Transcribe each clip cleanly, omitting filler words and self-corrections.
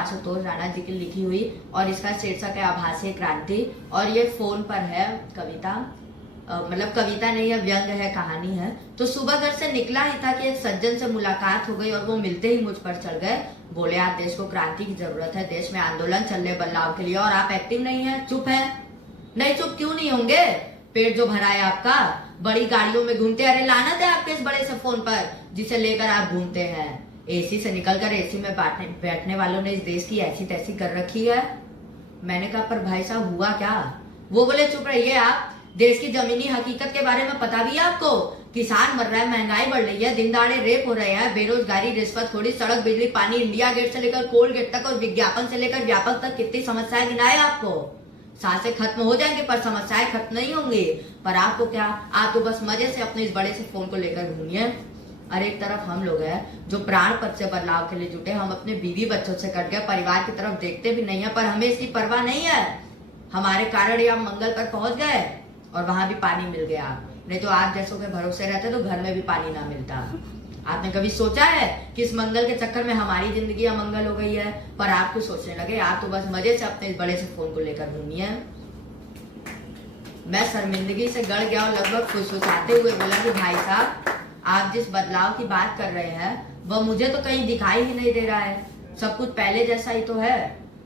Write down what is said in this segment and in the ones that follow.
आशुतोष राणा जी की लिखी हुई, और इसका शीर्षक है आभासी क्रांति। और ये फोन पर है कविता, मतलब कविता नहीं है, व्यंग है, कहानी है। तो सुबह घर से निकला ही था कि एक सज्जन से मुलाकात हो गई और वो मिलते ही मुझ पर चढ़ गए। बोले, आज देश को क्रांति की जरूरत है, देश में आंदोलन चल रहे बदलाव के लिए, और आप एक्टिव नहीं है, चुप है। नहीं, चुप क्यों नहीं होंगे? पेट जो भरा है आपका, बड़ी गाड़ियों में घूमते, अरे लानत है आपके इस बड़े से फोन पर जिसे लेकर आप घूमते हैं। एसी से निकलकर एसी में बैठने वालों ने इस देश की ऐसी तैसी कर रखी है। मैंने कहा, पर भाई साहब हुआ क्या? वो बोले, चुप रहिए आप, देश की जमीनी हकीकत के बारे में पता भी है आपको? किसान मर रहा है, महंगाई बढ़ रही है, दिन दहाड़े रेप हो रहे हैं, बेरोजगारी, रिश्वतखोरी, सड़क, बिजली, पानी, इंडिया गेट से लेकर कोल गेट तक और विज्ञापन से लेकर व्यापक तक कितनी समस्याएं गिनाए आपको। सांसें खत्म हो जाएंगे पर समस्याएं खत्म नहीं होंगी। पर आपको क्या, आप तो बस मजे से अपने इस बड़े से फोन को लेकर घूमिए। और एक तरफ हम लोग हैं जो प्राण पद से बदलाव के लिए जुटे, हम अपने बीवी बच्चों से कट गए, परिवार की तरफ देखते भी नहीं है, पर हमें इसकी परवाह नहीं है। हमारे कारण हम मंगल पर पहुंच गए और वहां भी पानी मिल गया, नहीं तो आप जैसों के भरोसे रहते तो घर में भी पानी ना मिलता। आपने कभी सोचा है कि इस मंगल के चक्कर में हमारी जिंदगी अमंगल हो गई है? पर आप तो सोचने लगे, आप तो बस मजे से अपने इस बड़े से फोन को लेकर घूमिए। मैं शर्मिंदगी से गड़ गया और लगभग फुसफुसाते हुए बोला कि भाई साहब, आप जिस बदलाव की बात कर रहे हैं वह मुझे तो कहीं दिखाई ही नहीं दे रहा है, सब कुछ पहले जैसा ही तो है।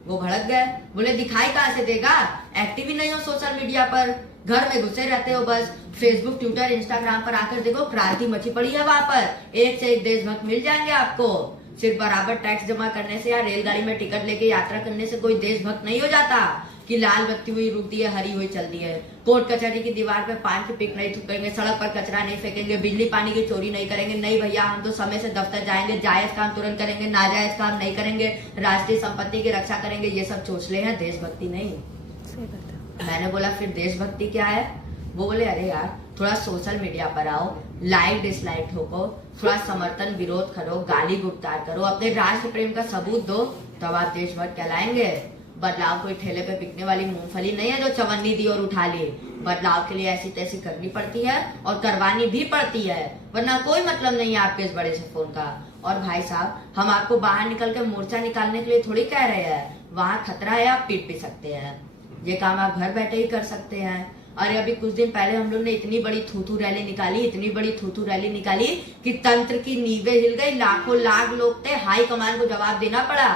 वो भड़क गए, बोले, दिखाई कहाँ से देगा? एक्टिव ही नहीं हो सोशल मीडिया पर, घर में घुसे रहते हो बस। फेसबुक, ट्विटर, इंस्टाग्राम पर आकर देखो, क्रांति मची पड़ी है वहां पर, एक से एक देशभक्त मिल जाएंगे आपको। सिर्फ बराबर टैक्स जमा करने से या रेलगाड़ी में टिकट लेके यात्रा करने से कोई देशभक्त नहीं हो जाता कि लाल बत्ती हुई रुकती है, हरी हुई चलती है। कोर्ट कचहरी की दीवार पे पान की पिक नहीं थूकेंगे, सड़क पर कचरा नहीं फेंकेंगे, बिजली पानी की चोरी नहीं करेंगे। नहीं भैया, हम तो समय से दफ्तर जाएंगे, जायज काम तुरंत करेंगे, नाजायज काम नहीं करेंगे, राष्ट्रीय संपत्ति की रक्षा करेंगे। ये सब चोचले हैं, देशभक्ति नहीं। मैंने बोला, फिर देशभक्ति क्या है? वो बोले, अरे यार, थोड़ा सोशल मीडिया पर आओ, लाइक डिसलाइक ठोको, थोड़ा समर्थन विरोध करो, गाली गुप्तार करो, अपने राष्ट्र प्रेम का सबूत दो, तब आप देशभक्त कहलाएंगे। बदलाव कोई ठेले पे बिकने वाली मूंगफली नहीं है जो चवन्नी दी और उठा ली। बदलाव के लिए ऐसी तैसी करनी पड़ती है और करवानी भी पड़ती है, वरना कोई मतलब नहीं है आपके इस बड़े से फोन का। और भाई साहब, हम आपको बाहर निकल के मोर्चा निकालने के लिए थोड़ी कह रहे हैं, वहाँ खतरा है, आप पीट भी सकते हैं। ये काम आप घर बैठे ही कर सकते हैं। अरे अभी कुछ दिन पहले हम लोग ने इतनी बड़ी थूथू रैली निकाली, इतनी बड़ी थूथू रैली निकाली कि तंत्र की नींवें हिल गई, लाखों लाख लोग थे, हाई कमान को जवाब देना पड़ा।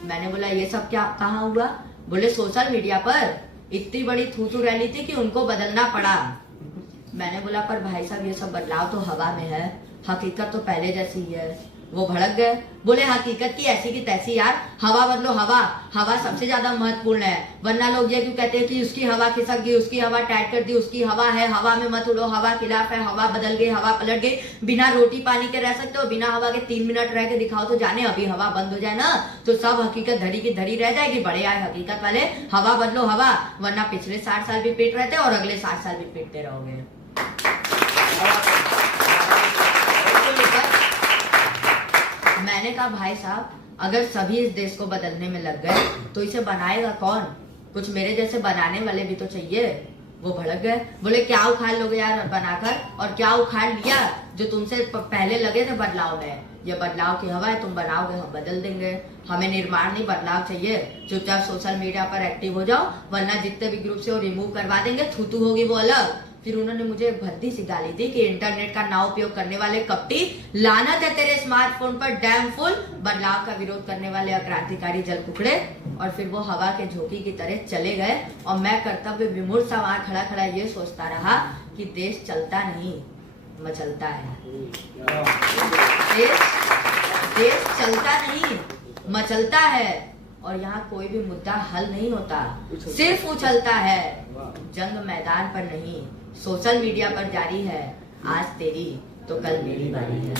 मैंने बोला, ये सब क्या कहाँ हुआ? बोले, सोशल मीडिया पर इतनी बड़ी थूथू रैली थी कि उनको बदलना पड़ा। मैंने बोला, पर भाई साहब, ये सब बदलाव तो हवा में है, हकीकत तो पहले जैसी ही है। वो भड़क गए, बोले, हकीकत की ऐसी की तैसी यार, हवा बदलो, हवा हवा सबसे ज्यादा महत्वपूर्ण है। वरना लोग ये क्यों कहते हैं कि उसकी हवा खिसक गई, उसकी हवा टाइट कर दी, उसकी हवा है, हवा में मत उड़ो, हवा खिलाफ है, हवा बदल गई, हवा पलट गई। बिना रोटी पानी के रह सकते हो, बिना हवा के 3 मिनट रह के दिखाओ तो जाने। अभी हवा बंद हो जाए ना तो सब हकीकत धरी की धरी रह जाएगी। बड़े आए हकीकत वाले, हवा बदलो हवा, वरना पिछले 60 साल भी पीट रहते और अगले 60 साल भी पीटते रहोगे। मैंने कहा, भाई साहब, अगर सभी इस देश को बदलने में लग गए तो इसे बनाएगा कौन? कुछ मेरे जैसे बनाने वाले भी तो चाहिए। वो भड़क गए, बोले, क्या उखाड़ लोगे यार बनाकर, और क्या उखाड़ लिया जो तुमसे पहले लगे थे बदलाव में? ये बदलाव की हवा है, तुम बनाओगे, हम बदल देंगे। हमें निर्माण नहीं, बदलाव चाहिए। चुपचाप सोशल मीडिया पर एक्टिव हो जाओ, वरना जितने भी ग्रुप से वो रिमूव करवा देंगे, थूथू होगी वो अलग। फिर उन्होंने मुझे भद्दी सी गाली दी कि इंटरनेट का ना उपयोग करने वाले कपटी, लानत है तेरे स्मार्टफोन पर, डैम फुल, बदलाव का विरोध करने वाले अक्रांतिकारी जल कुकड़े। और फिर वो हवा के झोंकी की तरह चले गए और मैं कर्तव्य विमूढ़ सा वहां खड़ा खड़ा ये सोचता रहा कि देश चलता नहीं, मचलता है। देश चलता नहीं, मचलता है। और यहाँ कोई भी मुद्दा हल नहीं होता, सिर्फ उछलता है। जंग मैदान पर नहीं, सोशल मीडिया पर जारी है। आज तेरी तो कल मेरी बारी है।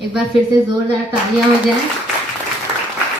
एक बार फिर से जोरदार तालियां हो जाए।